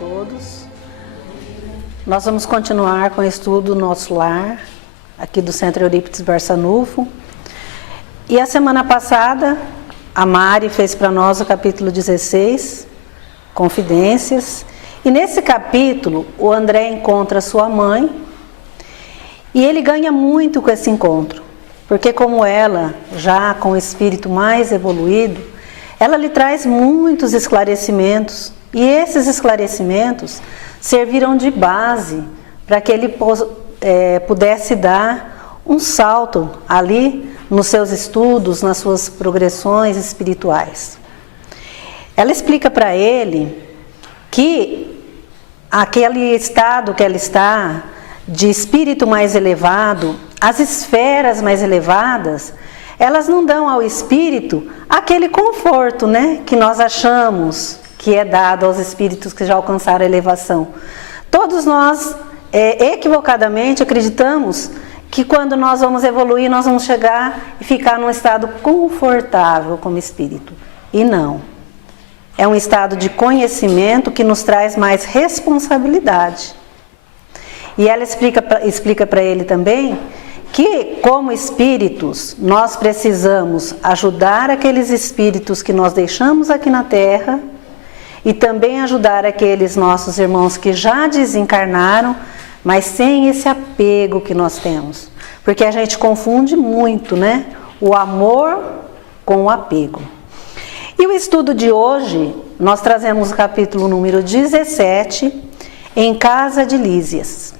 todos. Nós vamos continuar com o estudo do Nosso Lar, aqui do Centro Eurípides Barçanufo. E a semana passada, a Mari fez para nós o capítulo 16, Confidências. E nesse capítulo, o André encontra sua mãe e ele ganha muito com esse encontro. Porque como ela, já com o espírito mais evoluído, ela lhe traz muitos esclarecimentos. E esses esclarecimentos serviram de base para que ele pudesse dar um salto ali nos seus estudos, nas suas progressões espirituais. Ela explica para ele que aquele estado que ela está, de espírito mais elevado, as esferas mais elevadas, elas não dão ao espírito aquele conforto, né, que nós achamos que é dado aos espíritos que já alcançaram a elevação. Todos nós, equivocadamente, acreditamos que quando nós vamos evoluir, nós vamos chegar e ficar num estado confortável como espírito. E não. É um estado de conhecimento que nos traz mais responsabilidade. E ela explica para ele também que, como espíritos, nós precisamos ajudar aqueles espíritos que nós deixamos aqui na Terra e também ajudar aqueles nossos irmãos que já desencarnaram, mas sem esse apego que nós temos. Porque a gente confunde muito, né? O amor com o apego. E o estudo de hoje, nós trazemos o capítulo número 17, Em Casa de Lísias.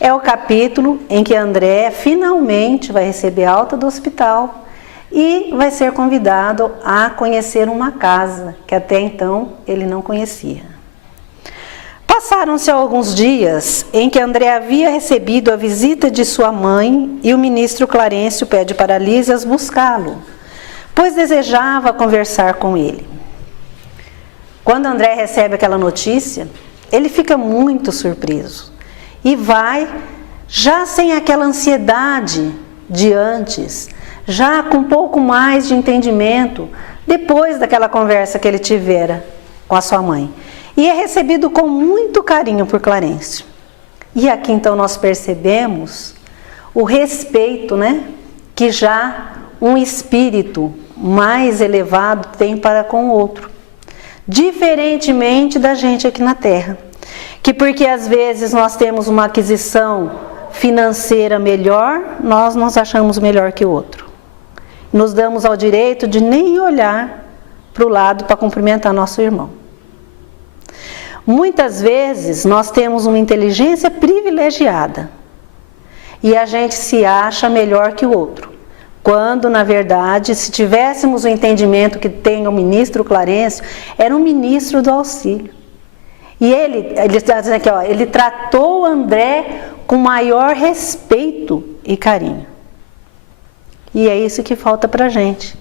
É o capítulo em que André finalmente vai receber alta do hospital e vai ser convidado a conhecer uma casa que até então ele não conhecia. Passaram-se alguns dias em que André havia recebido a visita de sua mãe e o ministro Clarencio pede para Lísias buscá-lo, pois desejava conversar com ele. Quando André recebe aquela notícia, ele fica muito surpreso e vai, já sem aquela ansiedade de antes, já com um pouco mais de entendimento, depois daquela conversa que ele tivera com a sua mãe. E é recebido com muito carinho por Clarencio. E aqui então nós percebemos o respeito, né, que já um espírito mais elevado tem para com o outro. Diferentemente da gente aqui na Terra. Que porque às vezes nós temos uma aquisição financeira melhor, nós nos achamos melhor que o outro. Nos damos ao direito de nem olhar para o lado para cumprimentar nosso irmão. Muitas vezes nós temos uma inteligência privilegiada e a gente se acha melhor que o outro. Quando, na verdade, se tivéssemos o entendimento que tem o ministro Clarencio, era um ministro do auxílio. E ele está dizendo aqui, ó, ele tratou André com maior respeito e carinho. E é isso que falta para a gente.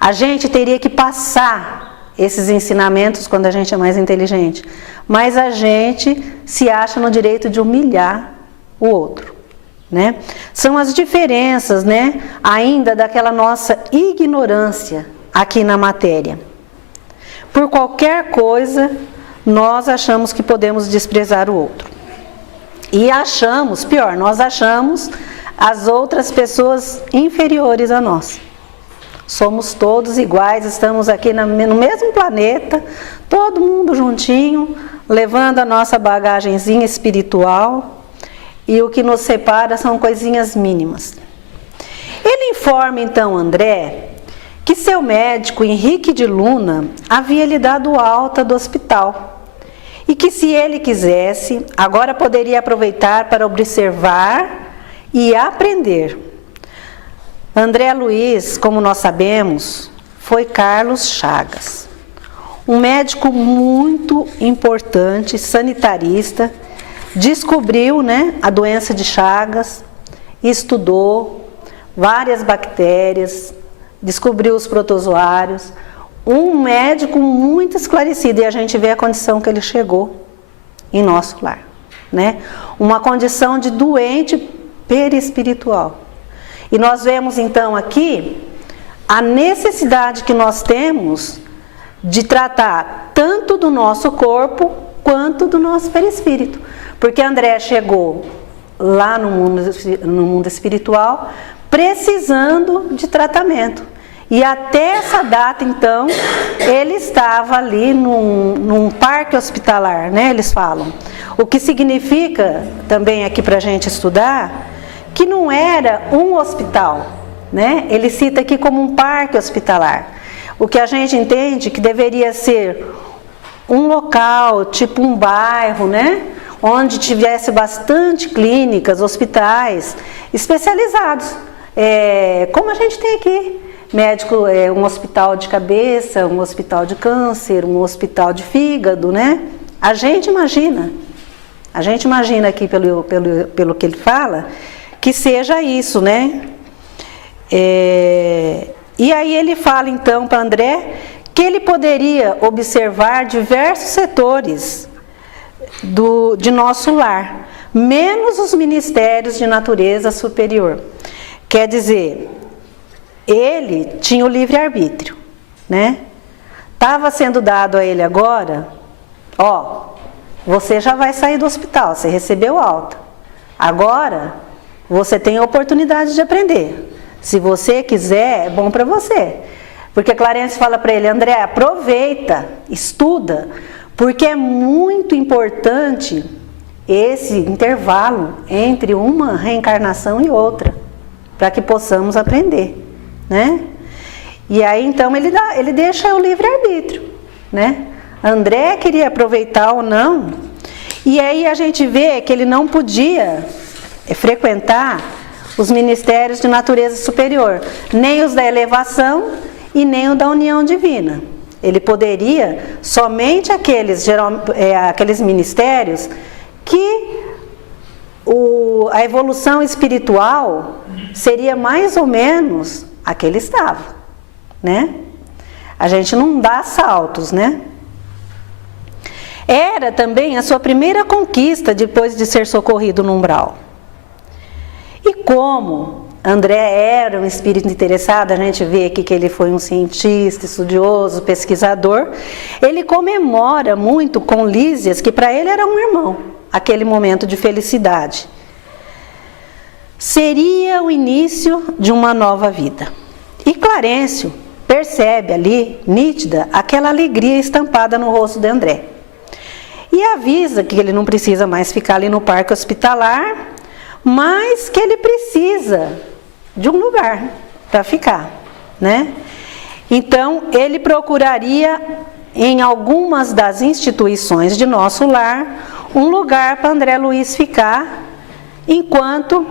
A gente teria que passar esses ensinamentos quando a gente é mais inteligente. Mas a gente se acha no direito de humilhar o outro. Né? São as diferenças, né, ainda daquela nossa ignorância aqui na matéria. Por qualquer coisa, nós achamos que podemos desprezar o outro. E achamos, pior, nós achamos as outras pessoas inferiores a nós. Somos todos iguais, estamos aqui no mesmo planeta, todo mundo juntinho, levando a nossa bagagenzinha espiritual. E o que nos separa são coisinhas mínimas. Ele informa então André que seu médico Henrique de Luna havia lhe dado alta do hospital e que se ele quisesse, agora poderia aproveitar para observar e aprender. André Luiz, como nós sabemos, foi Carlos Chagas, um médico muito importante, sanitarista. Descobriu, né, a doença de Chagas, estudou várias bactérias, descobriu os protozoários, um médico muito esclarecido, e a gente vê a condição que ele chegou em nosso lar, né? Uma condição de doente perispiritual. E nós vemos então aqui a necessidade que nós temos de tratar tanto do nosso corpo quanto do nosso perispírito. Porque André chegou lá no mundo espiritual precisando de tratamento. E até essa data, então, ele estava ali num parque hospitalar, né? Eles falam. O que significa, também aqui para a gente estudar, que não era um hospital, né? Ele cita aqui como um parque hospitalar. O que a gente entende que deveria ser um local, tipo um bairro, né? Onde tivesse bastante clínicas, hospitais especializados. Como a gente tem aqui. Médico, um hospital de cabeça, um hospital de câncer, um hospital de fígado, né? A gente imagina aqui pelo que ele fala, que seja isso, né? E aí ele fala então para André que ele poderia observar diversos setores de nosso lar, menos os ministérios de natureza superior. Quer dizer, ele tinha o livre-arbítrio, né? Estava sendo dado a ele agora, você já vai sair do hospital, você recebeu alta. Agora, você tem a oportunidade de aprender. Se você quiser, é bom para você. Porque Clarence fala para ele, André, aproveita, estuda, porque é muito importante esse intervalo entre uma reencarnação e outra, para que possamos aprender. Né? E aí então ele deixa o livre-arbítrio, né? André queria aproveitar ou não, e aí a gente vê que ele não podia frequentar os ministérios de natureza superior, nem os da elevação e nem o da união divina. Ele poderia somente aqueles ministérios que a evolução espiritual seria mais ou menos a que ele estava, né? A gente não dá saltos, né? Era também a sua primeira conquista depois de ser socorrido no umbral. E como André era um espírito interessado, a gente vê aqui que ele foi um cientista, estudioso, pesquisador, ele comemora muito com Lísias, que para ele era um irmão, aquele momento de felicidade. Seria o início de uma nova vida. E Clarencio percebe ali, nítida, aquela alegria estampada no rosto de André. E avisa que ele não precisa mais ficar ali no parque hospitalar, mas que ele precisa de um lugar para ficar, né? Então, ele procuraria em algumas das instituições de nosso lar um lugar para André Luiz ficar enquanto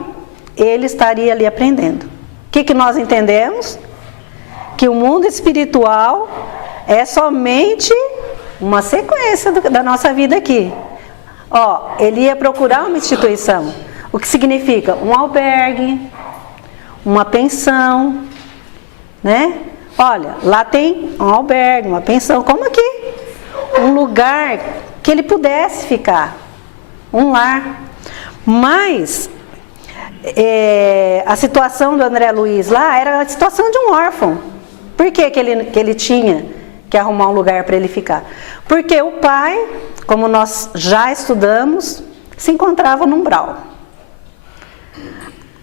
ele estaria ali aprendendo. O que nós entendemos? Que o mundo espiritual é somente uma sequência da nossa vida aqui. Ele ia procurar uma instituição. O que significa? Um albergue, uma pensão, né? Olha, lá tem um albergue, uma pensão, como aqui. Um lugar que ele pudesse ficar. Um lar. Mas a situação do André Luiz lá era a situação de um órfão. Por que ele tinha que arrumar um lugar para ele ficar? Porque o pai, como nós já estudamos, se encontrava no umbral.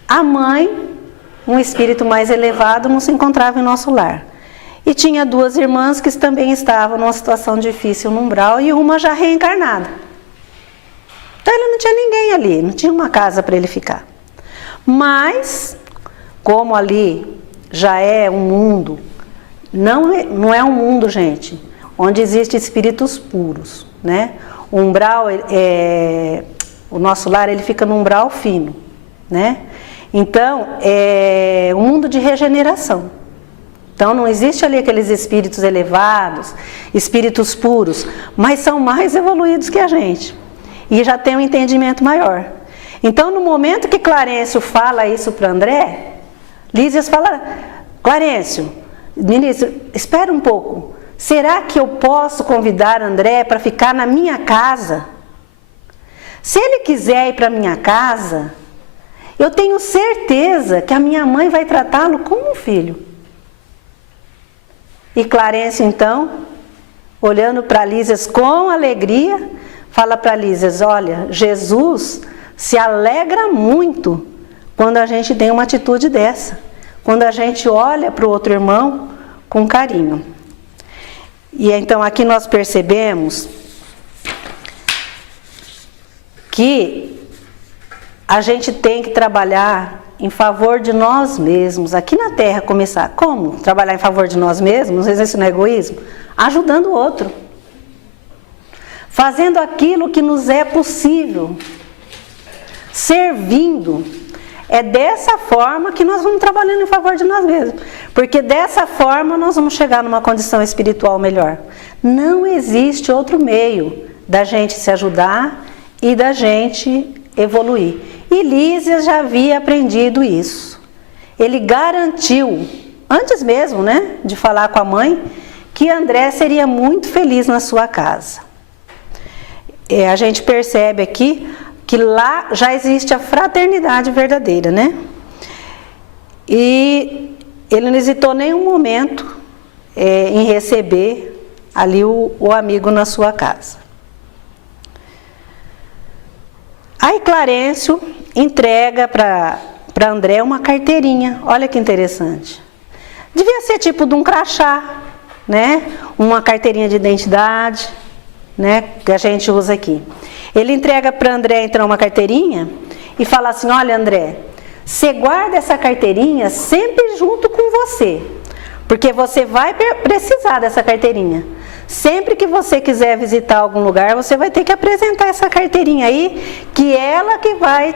A mãe, um espírito mais elevado, não se encontrava em nosso lar. E tinha duas irmãs que também estavam numa situação difícil no umbral e uma já reencarnada. Então ele não tinha ninguém ali, não tinha uma casa para ele ficar. Mas, como ali já é um mundo, não é um mundo, gente, onde existem espíritos puros, né? O umbral, o nosso lar, ele fica num umbral fino, né? Então, é um mundo de regeneração. Então, não existe ali aqueles espíritos elevados, espíritos puros, mas são mais evoluídos que a gente. E já tem um entendimento maior. Então, no momento que Clarencio fala isso para André, Lísias fala, Clarencio, ministro, espera um pouco. Será que eu posso convidar André para ficar na minha casa? Se ele quiser ir para a minha casa, eu tenho certeza que a minha mãe vai tratá-lo como um filho. E Clarencio, então, olhando para Lísias com alegria, fala para Lísias, olha, Jesus se alegra muito quando a gente tem uma atitude dessa, quando a gente olha para o outro irmão com carinho. E então aqui nós percebemos que a gente tem que trabalhar em favor de nós mesmos, aqui na Terra começar. Como trabalhar em favor de nós mesmos? Não existe no egoísmo? Ajudando o outro. Fazendo aquilo que nos é possível. Servindo. É dessa forma que nós vamos trabalhando em favor de nós mesmos. Porque dessa forma nós vamos chegar numa condição espiritual melhor. Não existe outro meio da gente se ajudar e da gente evoluir. E Lísias já havia aprendido isso. Ele garantiu, antes mesmo, né, de falar com a mãe, que André seria muito feliz na sua casa. A gente percebe aqui que lá já existe a fraternidade verdadeira, né? E ele não hesitou nenhum momento em receber ali o amigo na sua casa. Aí Clarencio entrega para André uma carteirinha, olha que interessante. Devia ser tipo de um crachá, né? Uma carteirinha de identidade, né? Que a gente usa aqui. Ele entrega para André então uma carteirinha e fala assim, olha André, você guarda essa carteirinha sempre junto com você, porque você vai precisar dessa carteirinha. Sempre que você quiser visitar algum lugar, você vai ter que apresentar essa carteirinha aí, que ela que vai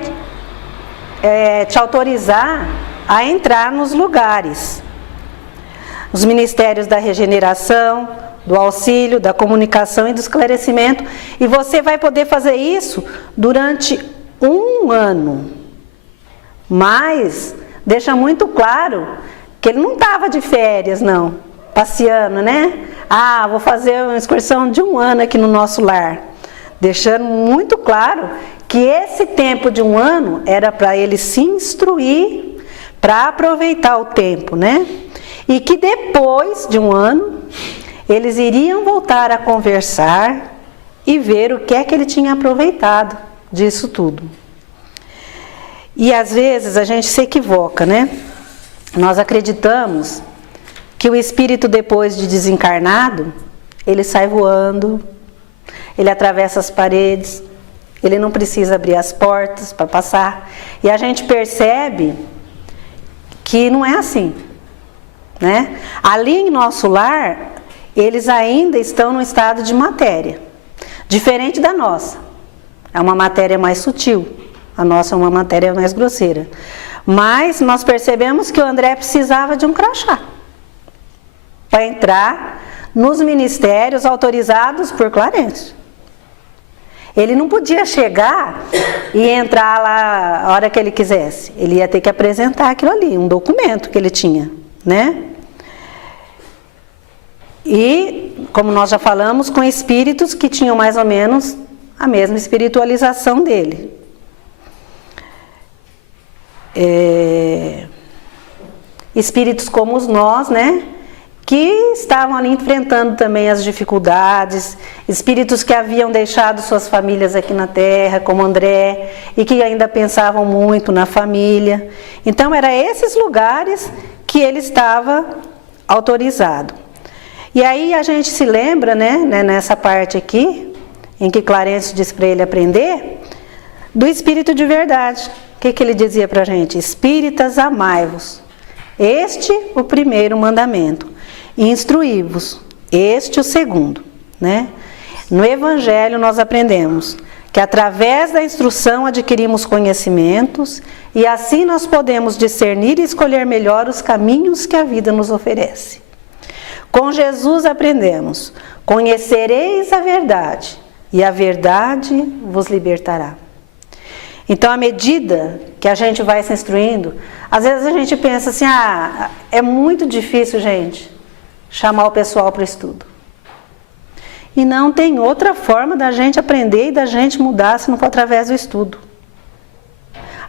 te autorizar a entrar nos lugares. Os ministérios da regeneração, do auxílio, da comunicação e do esclarecimento. E você vai poder fazer isso durante 1 ano. Mas deixa muito claro que ele não estava de férias, não, passeando, né? Ah, vou fazer uma excursão de 1 ano aqui no nosso lar. Deixando muito claro que esse tempo de 1 ano era para ele se instruir, para aproveitar o tempo, né? E que depois de 1 ano, eles iriam voltar a conversar e ver o que é que ele tinha aproveitado disso tudo. E às vezes a gente se equivoca, né? Nós acreditamos que o espírito, depois de desencarnado, ele sai voando, ele atravessa as paredes, ele não precisa abrir as portas para passar. E a gente percebe que não é assim, né? Ali em nosso lar, eles ainda estão no estado de matéria, diferente da nossa. É uma matéria mais sutil, a nossa é uma matéria mais grosseira. Mas nós percebemos que o André precisava de um crachá para entrar nos ministérios autorizados por Clarencio. Ele não podia chegar e entrar lá a hora que ele quisesse. Ele ia ter que apresentar aquilo ali, um documento que ele tinha, né? E, como nós já falamos, com espíritos que tinham mais ou menos a mesma espiritualização dele. Espíritos como nós, né? Que estavam ali enfrentando também as dificuldades, espíritos que haviam deixado suas famílias aqui na Terra, como André, e que ainda pensavam muito na família. Então, eram esses lugares que ele estava autorizado. E aí a gente se lembra, né, nessa parte aqui, em que Clarencio diz para ele aprender, do espírito de verdade. O que ele dizia para a gente? Espíritas, amai-vos. Este o primeiro mandamento. Instruí-vos. Este o segundo, né? No Evangelho nós aprendemos que através da instrução adquirimos conhecimentos e assim nós podemos discernir e escolher melhor os caminhos que a vida nos oferece. Com Jesus aprendemos, conhecereis a verdade e a verdade vos libertará. Então, à medida que a gente vai se instruindo, às vezes a gente pensa assim, é muito difícil, gente, chamar o pessoal para o estudo. E não tem outra forma da gente aprender e da gente mudar se não for através do estudo.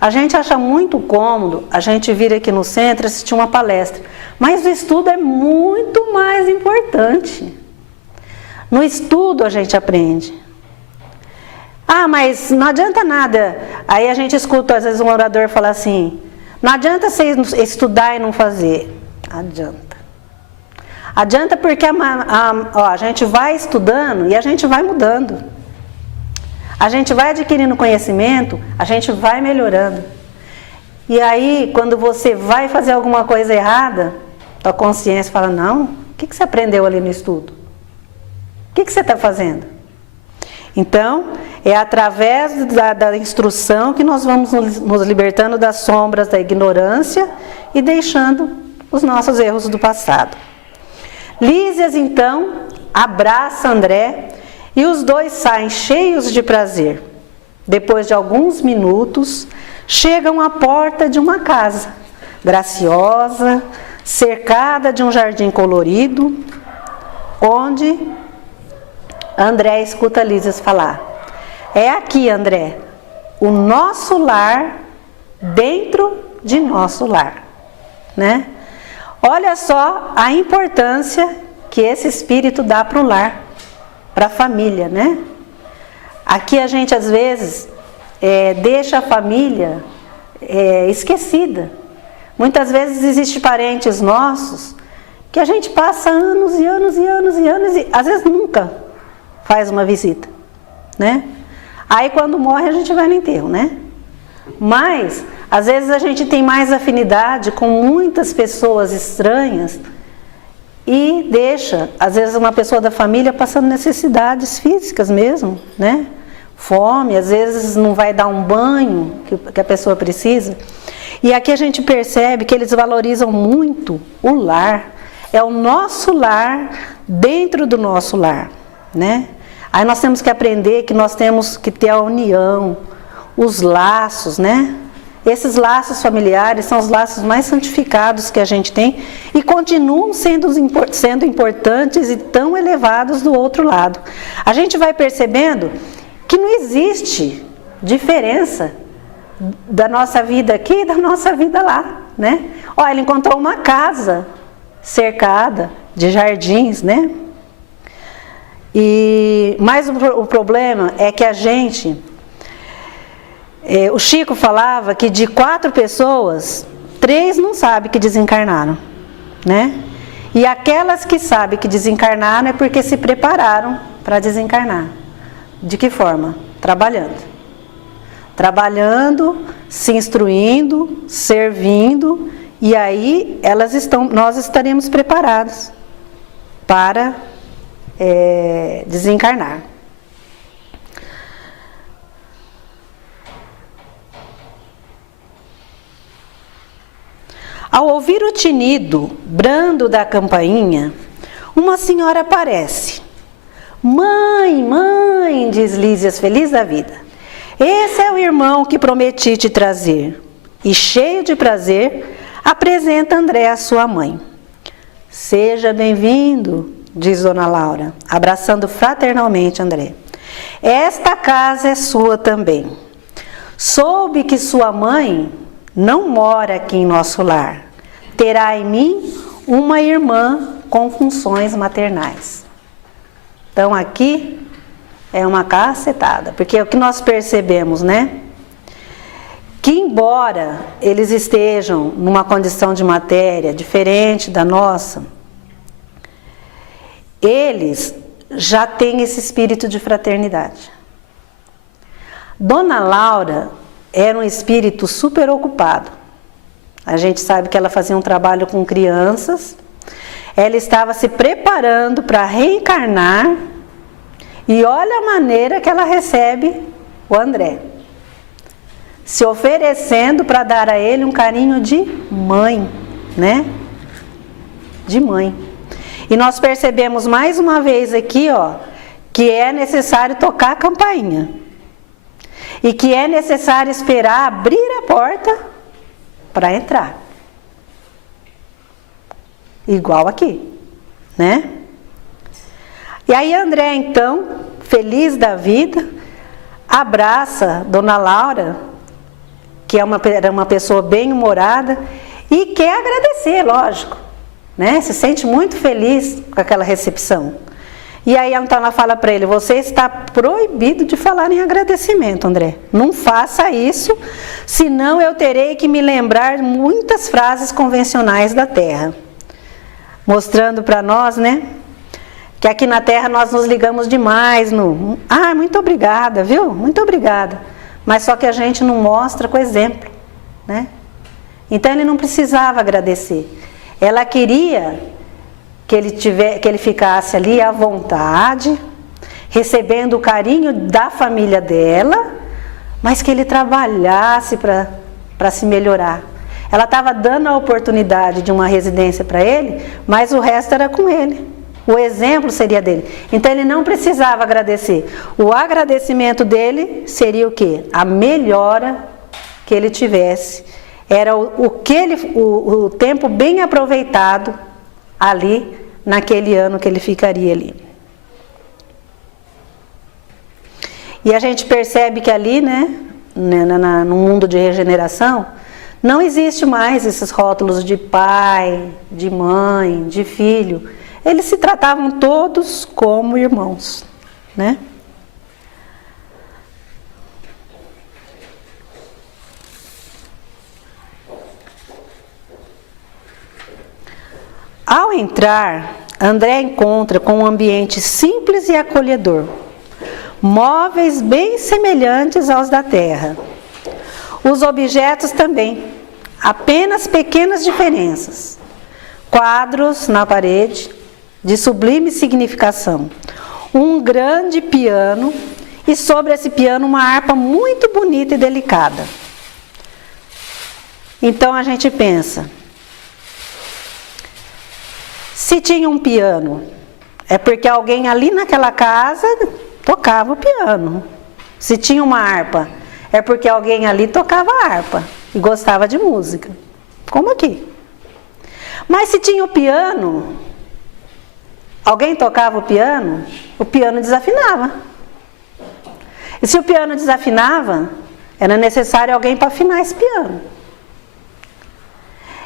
A gente acha muito cômodo a gente vir aqui no centro assistir uma palestra, mas o estudo é muito mais importante. No estudo a gente aprende. Ah, mas não adianta nada. Aí a gente escuta, às vezes, um orador falar assim, não adianta você estudar e não fazer. Adianta. Adianta porque a gente vai estudando e a gente vai mudando. A gente vai adquirindo conhecimento, a gente vai melhorando. E aí, quando você vai fazer alguma coisa errada, a consciência fala, não, o que você aprendeu ali no estudo? O que você está fazendo? Então, é através da instrução que nós vamos nos libertando das sombras da ignorância e deixando os nossos erros do passado. Lísias, então, abraça André e os dois saem cheios de prazer. Depois de alguns minutos, chegam à porta de uma casa, graciosa, cercada de um jardim colorido, onde André escuta Lísias falar, é aqui, André, o nosso lar dentro de nosso lar, né? Olha só a importância que esse espírito dá para o lar, para a família, né? Aqui a gente às vezes deixa a família esquecida. Muitas vezes existem parentes nossos que a gente passa anos e anos e anos e anos e às vezes nunca faz uma visita, né? Aí quando morre a gente vai no enterro, né? Mas às vezes a gente tem mais afinidade com muitas pessoas estranhas e deixa, às vezes, uma pessoa da família passando necessidades físicas mesmo, né? Fome, às vezes não vai dar um banho que a pessoa precisa. E aqui a gente percebe que eles valorizam muito o lar. É o nosso lar dentro do nosso lar, né? Aí nós temos que aprender que nós temos que ter a união, os laços, né? Esses laços familiares são os laços mais santificados que a gente tem e continuam sendo importantes e tão elevados do outro lado. A gente vai percebendo que não existe diferença da nossa vida aqui e da nossa vida lá, né? Ó, ele encontrou uma casa cercada de jardins, né? Mas o problema é que a gente... o Chico falava que de 4 pessoas, 3 não sabem que desencarnaram, né? E aquelas que sabem que desencarnaram é porque se prepararam para desencarnar. De que forma? Trabalhando. Trabalhando, se instruindo, servindo, e aí nós estaremos preparados para desencarnar. Ao ouvir o tinido brando da campainha, uma senhora aparece. Mãe, mãe, diz Lísias feliz da vida. Esse é o irmão que prometi te trazer. E cheio de prazer, apresenta André a sua mãe. Seja bem-vindo, diz Dona Laura, abraçando fraternalmente André. Esta casa é sua também. Soube que sua mãe não mora aqui em nosso lar. Terá em mim uma irmã com funções maternais. Então aqui é uma cacetada, porque é o que nós percebemos, né? Que embora eles estejam numa condição de matéria diferente da nossa, eles já têm esse espírito de fraternidade. Dona Laura era um espírito super ocupado. A gente sabe que ela fazia um trabalho com crianças. Ela estava se preparando para reencarnar. E olha a maneira que ela recebe o André. Se oferecendo para dar a ele um carinho de mãe, né? De mãe. E nós percebemos mais uma vez aqui, ó, que é necessário tocar a campainha. E que é necessário esperar abrir a porta para entrar. Igual aqui, né? E aí André, então, feliz da vida, abraça Dona Laura, que era uma pessoa bem-humorada, e quer agradecer, lógico, né? Se sente muito feliz com aquela recepção. E aí então ela fala para ele, você está proibido de falar em agradecimento, André. Não faça isso, senão eu terei que me lembrar muitas frases convencionais da Terra. Mostrando para nós, né, que aqui na Terra nós nos ligamos demais no... Ah, muito obrigada, viu? Muito obrigada. Mas só que a gente não mostra com exemplo, né? Então ele não precisava agradecer. Ela queria que ele ficasse ali à vontade, recebendo o carinho da família dela, mas que ele trabalhasse para se melhorar. Ela estava dando a oportunidade de uma residência para ele, mas o resto era com ele. O exemplo seria dele. Então ele não precisava agradecer. O agradecimento dele seria o quê? A melhora que ele tivesse. Era o tempo bem aproveitado ali, naquele ano que ele ficaria ali. E a gente percebe que ali, né, no mundo de regeneração, não existe mais esses rótulos de pai, de mãe, de filho. Eles se tratavam todos como irmãos, né? Ao entrar, André encontra com um ambiente simples e acolhedor, móveis bem semelhantes aos da terra. Os objetos também, apenas pequenas diferenças. Quadros na parede, de sublime significação. Um grande piano e sobre esse piano uma harpa muito bonita e delicada. Então a gente pensa, se tinha um piano, é porque alguém ali naquela casa tocava o piano. Se tinha uma harpa, é porque alguém ali tocava a harpa e gostava de música, como aqui. Mas se tinha o piano, alguém tocava o piano desafinava. E se o piano desafinava, era necessário alguém para afinar esse piano.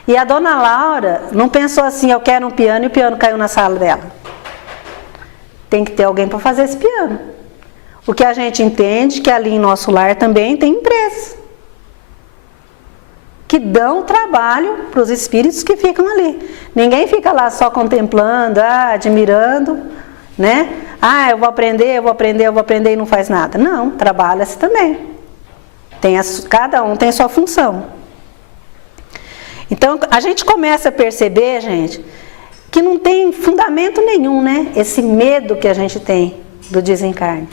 E a dona Laura não pensou assim, eu quero um piano, e o piano caiu na sala dela. Tem que ter alguém para fazer esse piano. O que a gente entende que ali em nosso lar também tem empresas que dão trabalho para os espíritos que ficam ali. Ninguém fica lá só contemplando, admirando, né? Eu vou aprender e não faz nada. Não, trabalha-se também. Cada um tem sua função. Então, a gente começa a perceber, gente, que não tem fundamento nenhum, né? Esse medo que a gente tem do desencarne.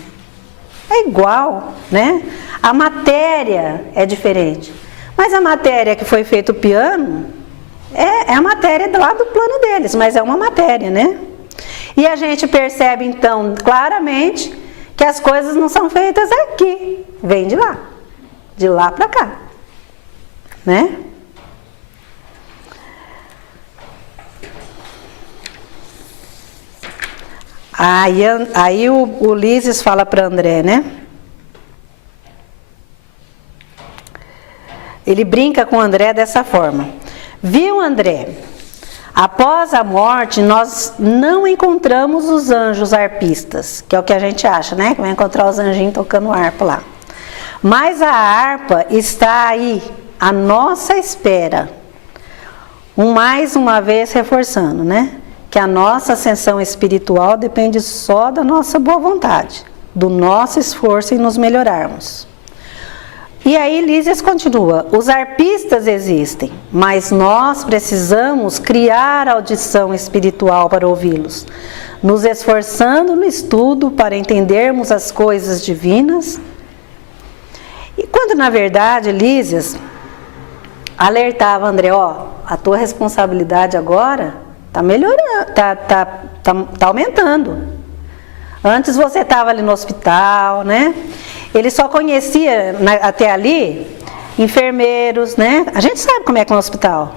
É igual, né? A matéria é diferente. Mas a matéria que foi feito o piano é a matéria lá do plano deles, mas é uma matéria, né? E a gente percebe, então, claramente, que as coisas não são feitas aqui, vem de lá para cá, né? Aí o Ulisses fala para André, né? Ele brinca com o André dessa forma. Viu, André? Após a morte, nós não encontramos os anjos arpistas, que é o que a gente acha, né? Que vai encontrar os anjinhos tocando harpa lá. Mas a harpa está aí, à nossa espera. Mais uma vez reforçando, né? Que a nossa ascensão espiritual depende só da nossa boa vontade, do nosso esforço em nos melhorarmos. E aí Lísias continua, os arpistas existem, mas nós precisamos criar audição espiritual para ouvi-los, nos esforçando no estudo para entendermos as coisas divinas. E quando na verdade Lísias alertava André, a tua responsabilidade agora está melhorando, tá aumentando. Antes você estava ali no hospital, né? Ele só conhecia até ali enfermeiros, né? A gente sabe como é que é no hospital.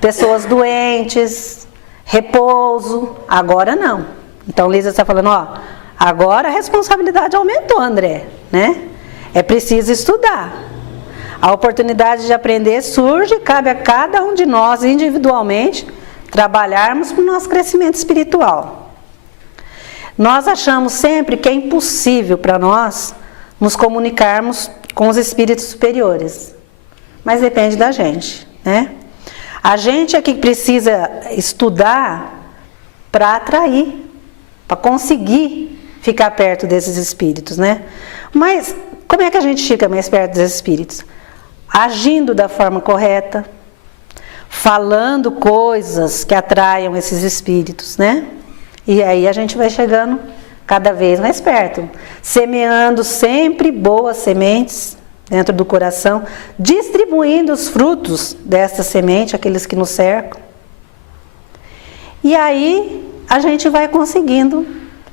Pessoas doentes, repouso. Agora não. Então Lísia está falando, agora a responsabilidade aumentou, André, né? É preciso estudar. A oportunidade de aprender surge, cabe a cada um de nós individualmente trabalharmos para o nosso crescimento espiritual. Nós achamos sempre que é impossível para nós nos comunicarmos com os espíritos superiores, mas depende da gente, né? A gente é que precisa estudar para atrair, para conseguir ficar perto desses espíritos, né? Mas como é que a gente fica mais perto desses espíritos? Agindo da forma correta, falando coisas que atraiam esses espíritos, né? E aí a gente vai chegando cada vez mais perto, semeando sempre boas sementes dentro do coração, distribuindo os frutos dessa semente, aqueles que nos cercam. E aí a gente vai conseguindo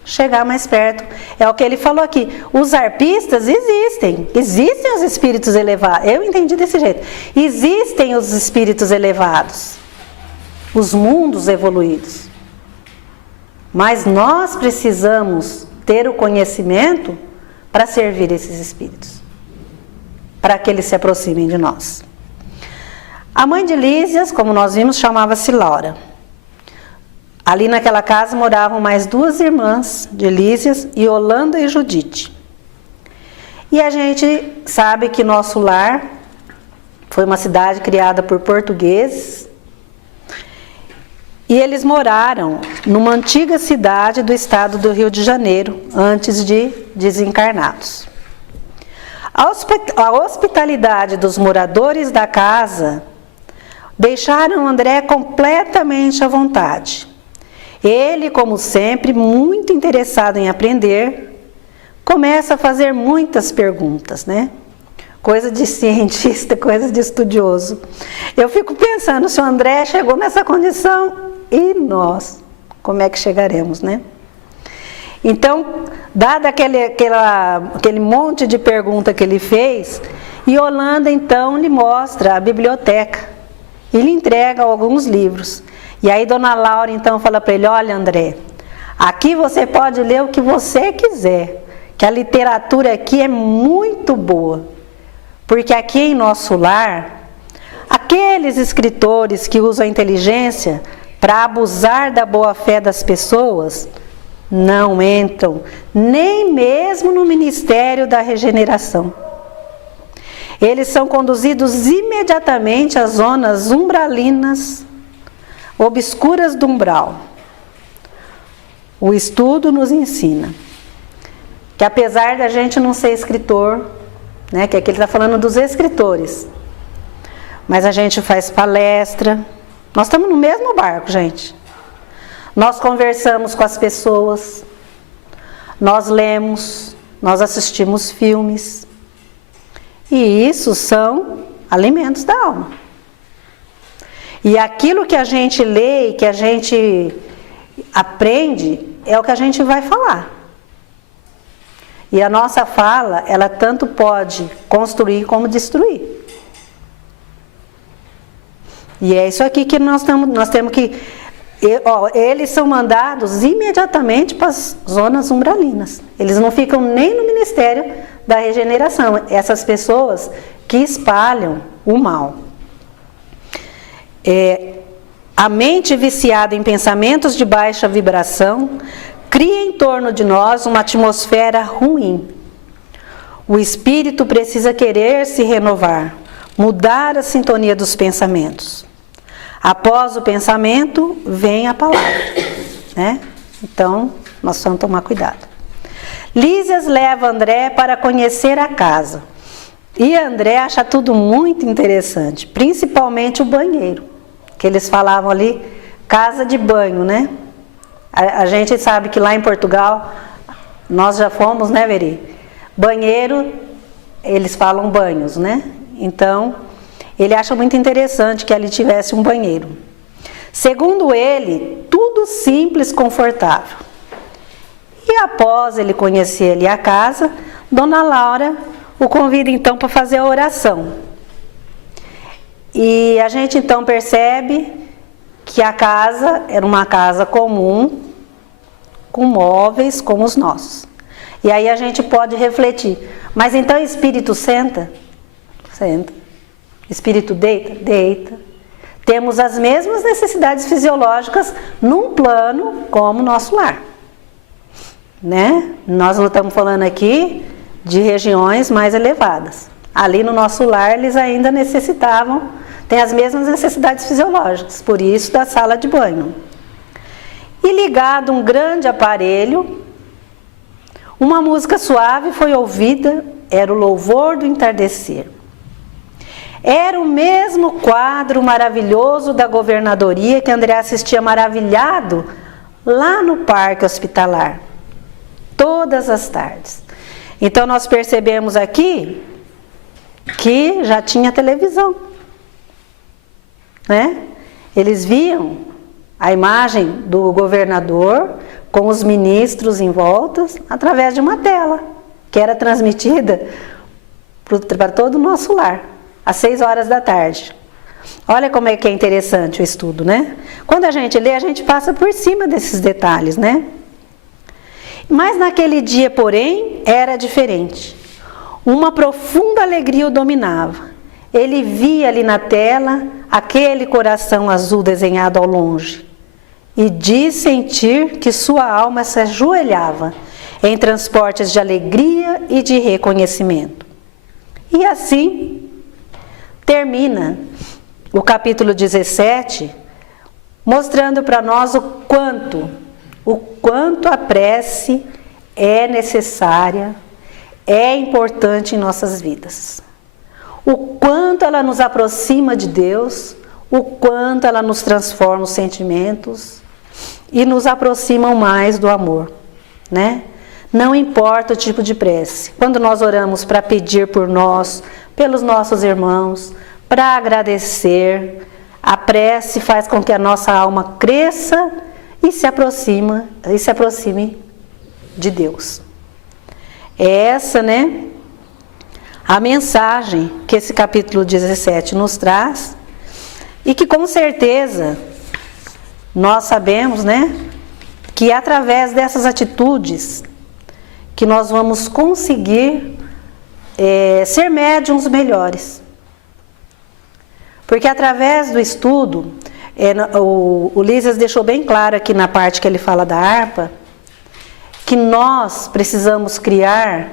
chegar mais perto. É o que ele falou aqui, os arpistas existem os espíritos elevados, eu entendi desse jeito, existem os espíritos elevados, os mundos evoluídos, mas nós precisamos ter o conhecimento para servir esses espíritos, para que eles se aproximem de nós. A mãe de Lísias, como nós vimos, chamava-se Laura. Ali naquela casa moravam mais 2 irmãs de Lísias, Yolanda e Judite. E a gente sabe que nosso lar foi uma cidade criada por portugueses, e eles moraram numa antiga cidade do estado do Rio de Janeiro, antes de desencarnados. A hospitalidade dos moradores da casa deixaram André completamente à vontade. Ele, como sempre, muito interessado em aprender, começa a fazer muitas perguntas, né? Coisa de cientista, coisa de estudioso. Eu fico pensando, se o André chegou nessa condição, e nós, como é que chegaremos, né? Então, dado aquele monte de pergunta que ele fez, Yolanda então lhe mostra a biblioteca e lhe entrega alguns livros. E aí Dona Laura então fala para ele, olha André, aqui você pode ler o que você quiser, que a literatura aqui é muito boa, porque aqui em nosso lar, aqueles escritores que usam a inteligência para abusar da boa-fé das pessoas, não entram nem mesmo no Ministério da Regeneração. Eles são conduzidos imediatamente às zonas umbralinas, obscuras do umbral. O estudo nos ensina que apesar da gente não ser escritor, né, que aqui ele está falando dos escritores, mas a gente faz palestra, nós estamos no mesmo barco, gente. Nós conversamos com as pessoas, nós lemos, nós assistimos filmes. E isso são alimentos da alma. E aquilo que a gente lê e que a gente aprende é o que a gente vai falar. E a nossa fala, ela tanto pode construir como destruir. E é isso aqui que nós temos que... eles são mandados imediatamente para as zonas umbralinas. Eles não ficam nem no Ministério da Regeneração. Essas pessoas que espalham o mal. A mente viciada em pensamentos de baixa vibração cria em torno de nós uma atmosfera ruim. O espírito precisa querer se renovar, mudar a sintonia dos pensamentos. Após o pensamento, vem a palavra, né? Então, nós precisamos tomar cuidado. Lísias leva André para conhecer a casa. E André acha tudo muito interessante, principalmente o banheiro, que eles falavam ali, casa de banho, né? A gente sabe que lá em Portugal, nós já fomos, né, Veri? Banheiro, eles falam banhos, né? Então, ele acha muito interessante que ali tivesse um banheiro. Segundo ele, tudo simples, confortável. E após ele conhecer ali a casa, Dona Laura o convida então para fazer a oração. E a gente então percebe que a casa era uma casa comum, com móveis como os nossos. E aí a gente pode refletir, mas então espírito senta? Senta. Espírito deita? Deita. Temos as mesmas necessidades fisiológicas num plano como o nosso lar. né? Nós não estamos falando aqui de regiões mais elevadas. Ali no nosso lar eles ainda necessitavam, têm as mesmas necessidades fisiológicas, por isso da sala de banho. E ligado um grande aparelho, uma música suave foi ouvida, era o louvor do entardecer. Era o mesmo quadro maravilhoso da governadoria que André assistia maravilhado lá no parque hospitalar, todas as tardes. Então nós percebemos aqui que já tinha televisão, né? Eles viam a imagem do governador com os ministros em volta através de uma tela que era transmitida para todo o nosso lar, às 6 horas da tarde. Olha como é que é interessante o estudo, né? Quando a gente lê, a gente passa por cima desses detalhes, né? Mas naquele dia, porém, era diferente. Uma profunda alegria o dominava. Ele via ali na tela aquele coração azul desenhado ao longe e de sentir que sua alma se ajoelhava em transportes de alegria e de reconhecimento. E assim termina o capítulo 17, mostrando para nós o quanto a prece é necessária, é importante em nossas vidas. O quanto ela nos aproxima de Deus, o quanto ela nos transforma os sentimentos e nos aproximam mais do amor, né? Não importa o tipo de prece. Quando nós oramos para pedir por nós, pelos nossos irmãos, para agradecer, a prece faz com que a nossa alma cresça e se aproxime de Deus. É essa, né, a mensagem que esse capítulo 17 nos traz e que com certeza nós sabemos, né, que é através dessas atitudes que nós vamos conseguir ser médiuns melhores. Porque através do estudo, o Lísias deixou bem claro aqui na parte que ele fala da harpa, que nós precisamos criar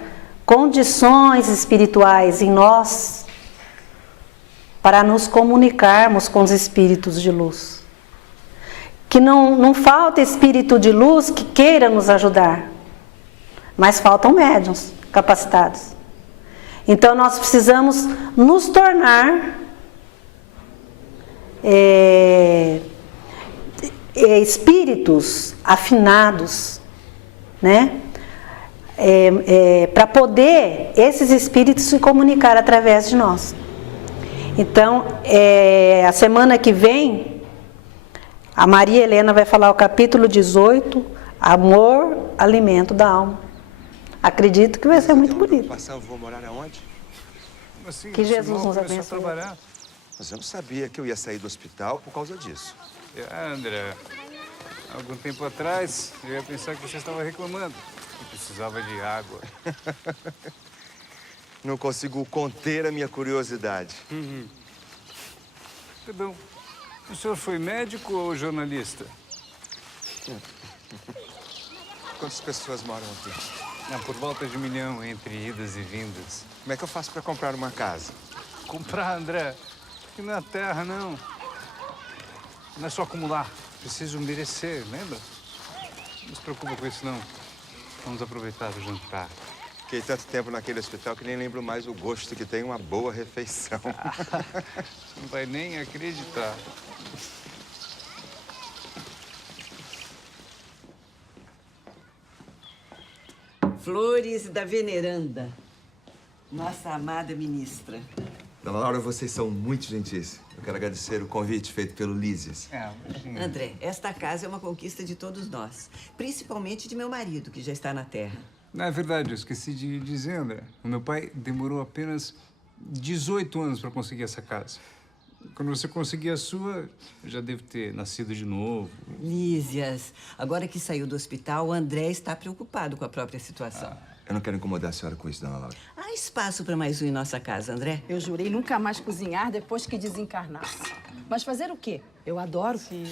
condições espirituais em nós para nos comunicarmos com os espíritos de luz. Que não falta espírito de luz que queira nos ajudar, mas faltam médiuns capacitados. Então nós precisamos nos tornar espíritos afinados, né? Para poder esses espíritos se comunicar através de nós. Então, a semana que vem, a Maria Helena vai falar o capítulo 18, Amor, Alimento da Alma. Acredito que vai ser muito bonito. Eu vou morar aonde? Assim, Que Jesus nos abençoe. Mas eu não sabia que eu ia sair do hospital por causa disso. André, algum tempo atrás, eu ia pensar que você estava reclamando que precisava de água. Não consigo conter a minha curiosidade. Perdão, o senhor foi médico ou jornalista? Quantas pessoas moram aqui? Por volta de 1 milhão, entre idas e vindas. Como é que eu faço para comprar uma casa? Comprar, André? Aqui não é terra, não. Não é só acumular. Preciso merecer, lembra? Não se preocupa com isso, não. Vamos aproveitar o jantar. Fiquei tanto tempo naquele hospital que nem lembro mais o gosto que tem uma boa refeição. Não vai nem acreditar. Flores da veneranda, nossa amada ministra. Dona Laura, vocês são muito gentis. Eu quero agradecer o convite feito pelo Lísias. André, esta casa é uma conquista de todos nós, principalmente de meu marido, que já está na terra. Não, é verdade, eu esqueci de dizer, André. O meu pai demorou apenas 18 anos para conseguir essa casa. Quando você conseguir a sua, eu já devo ter nascido de novo. Lísias, agora que saiu do hospital, o André está preocupado com a própria situação. Eu não quero incomodar a senhora com isso, Dona Laura. Há espaço para mais um em nossa casa, André? Eu jurei nunca mais cozinhar depois que desencarnasse. Mas fazer o quê? Eu adoro. Sim.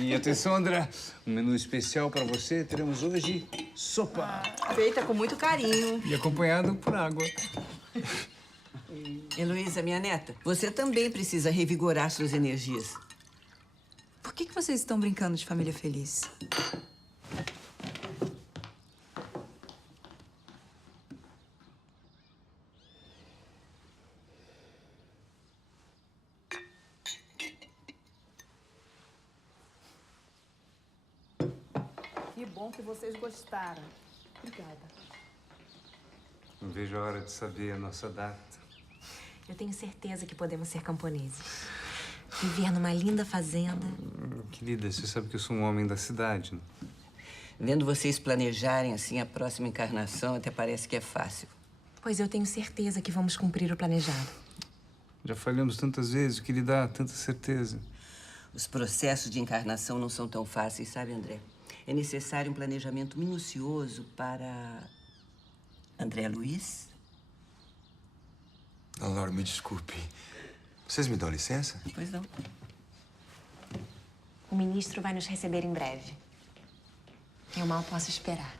E atenção, André, um menu especial para você. Teremos hoje sopa. Feita com muito carinho. E acompanhado por água. Heloísa, minha neta, você também precisa revigorar suas energias. Por que vocês estão brincando de família feliz? Que bom que vocês gostaram. Obrigada. Não vejo a hora de saber a nossa data. Eu tenho certeza que podemos ser camponeses. Viver numa linda fazenda. Querida, você sabe que eu sou um homem da cidade, né? Vendo vocês planejarem assim a próxima encarnação, até parece que é fácil. Pois eu tenho certeza que vamos cumprir o planejado. Já falhamos tantas vezes, o que lhe dá tanta certeza. Os processos de encarnação não são tão fáceis, sabe, André? É necessário um planejamento minucioso para... André Luiz? Dona Laura, me desculpe. Vocês me dão licença? Pois não. O ministro vai nos receber em breve. Eu mal posso esperar.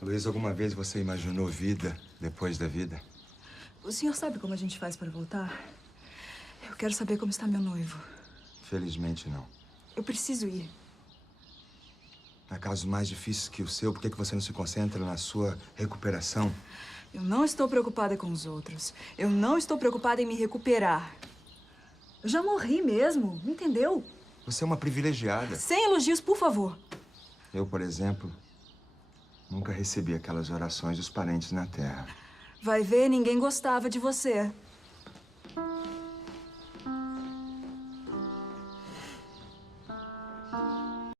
Luiz, alguma vez você imaginou vida depois da vida? O senhor sabe como a gente faz para voltar? Eu quero saber como está meu noivo. Felizmente, não. Eu preciso ir. Há casos mais difíceis que o seu, por que você não se concentra na sua recuperação? Eu não estou preocupada com os outros. Eu não estou preocupada em me recuperar. Eu já morri mesmo, entendeu? Você é uma privilegiada. Sem elogios, por favor. Eu, por exemplo, nunca recebi aquelas orações dos parentes na terra. Vai ver, ninguém gostava de você.